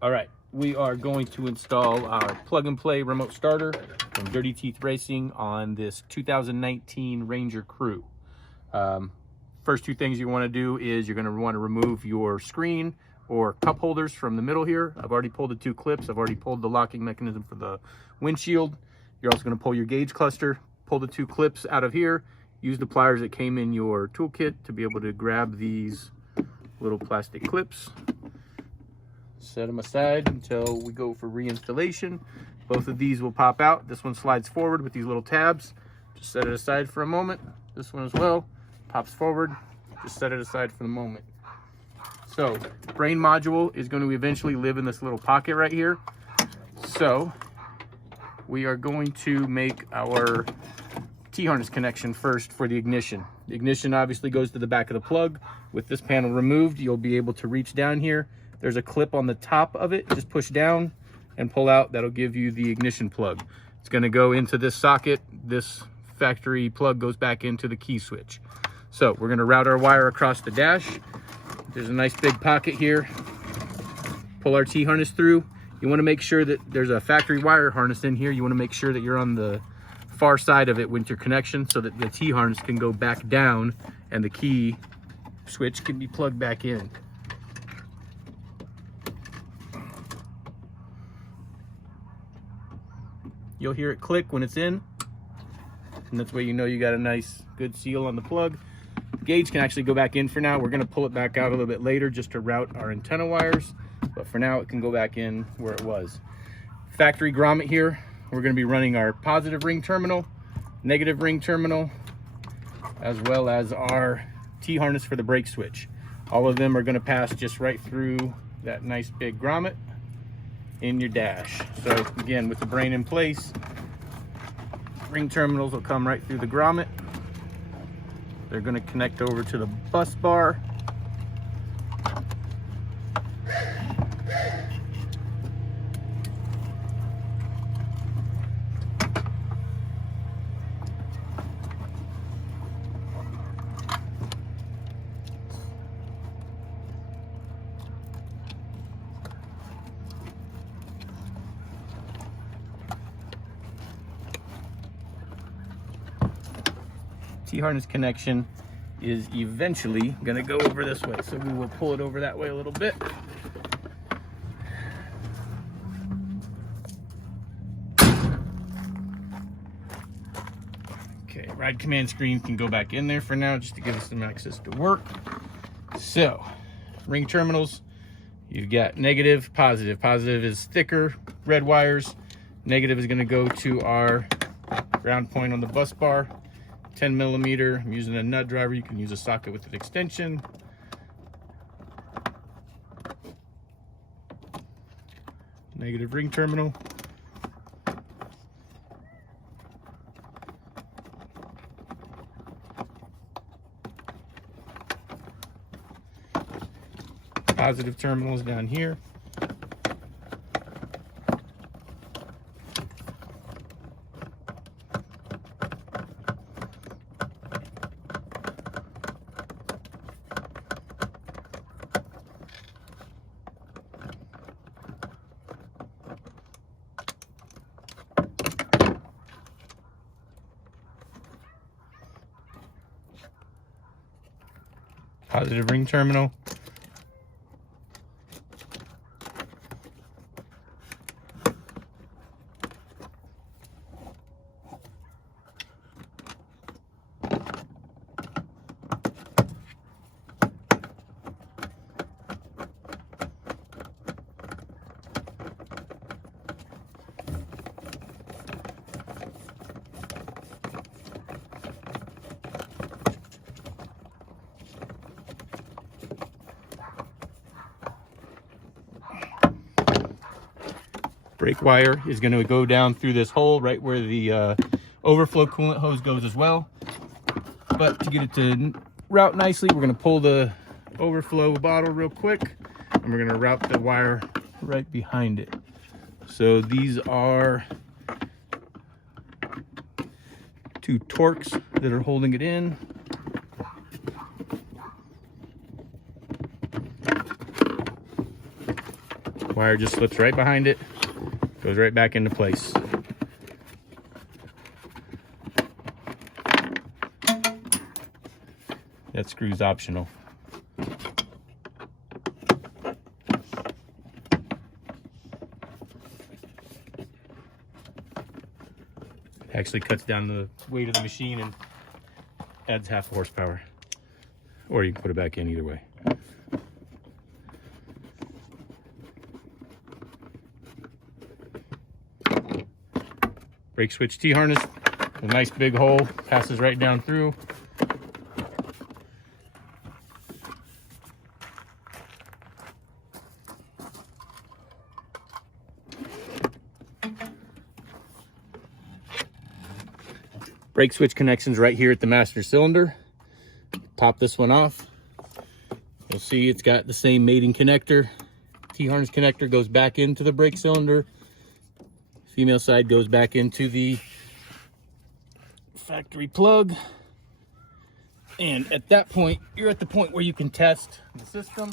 All right, we are going to install our plug and play remote starter from Dirty Teeth Racing on this 2019 Ranger Crew. First two things you want to do is you're going to want to remove your screen or cup holders from the middle here. I've already pulled the two clips. I've already pulled the locking mechanism for the windshield. You're also going to pull your gauge cluster, pull the two clips out of here, use the pliers that came in your toolkit to be able to grab these little plastic clips. Set them aside until we go for reinstallation. Both of these will pop out. This one slides forward with these little tabs. Just set it aside for a moment. This one as well pops forward. Just set it aside for the moment. So the brain module is going to eventually live in this little pocket right here. So we are going to make our T-harness connection first for the ignition. The ignition obviously goes to the back of the plug. With this panel removed, you'll be able to reach down here. There's a clip on the top of it. Just push down and pull out. That'll give you the ignition plug. It's going to go into this socket. This factory plug goes back into the key switch. So we're going to route our wire across the dash. There's a nice big pocket here. Pull our T-harness through. You want to make sure that there's a factory wire harness in here. You want to make sure that you're on the far side of it with your connection so that the T-harness can go back down and the key switch can be plugged back in. You'll hear it click when it's in, and that's where you know you got a nice good seal on the plug. Gauge can actually go back in for now. We're going to pull it back out a little bit later just to route our antenna wires, but for now it can go back in where it was. Factory grommet here. We're going to be running our positive ring terminal, negative ring terminal, as well as our T-harness for the brake switch. All of them are going to pass just right through that nice big grommet in your dash. So again, with the brain in place, ring terminals will come right through the grommet. They're going to connect over to the bus bar. T-harness connection is eventually going to go over this way, so we will pull it over that way a little bit. Okay, ride command screen can go back in there for now just to give us some access to work. So ring terminals, you've got negative, positive. Positive is thicker red wires. Negative is going to go to our ground point on the bus bar. 10 millimeter. I'm using a nut driver. You can use a socket with an extension. Negative ring terminal. Positive terminals down here. Positive ring terminal. Brake wire is going to go down through this hole right where the overflow coolant hose goes as well. But to get it to route nicely, we're going to pull the overflow bottle real quick, and we're going to route the wire right behind it. So these are two Torx that are holding it in. Wire just slips right behind it, goes right back into place. That screw's optional. Actually cuts down the weight of the machine and adds half horsepower. Or you can put it back in either way. Brake switch T-harness, a nice big hole, passes right down through. Brake switch connections right here at the master cylinder. Pop this one off. You'll see it's got the same mating connector. T-harness connector goes back into the brake cylinder. Female side goes back into the factory plug. And at that point, you're at the point where you can test the system.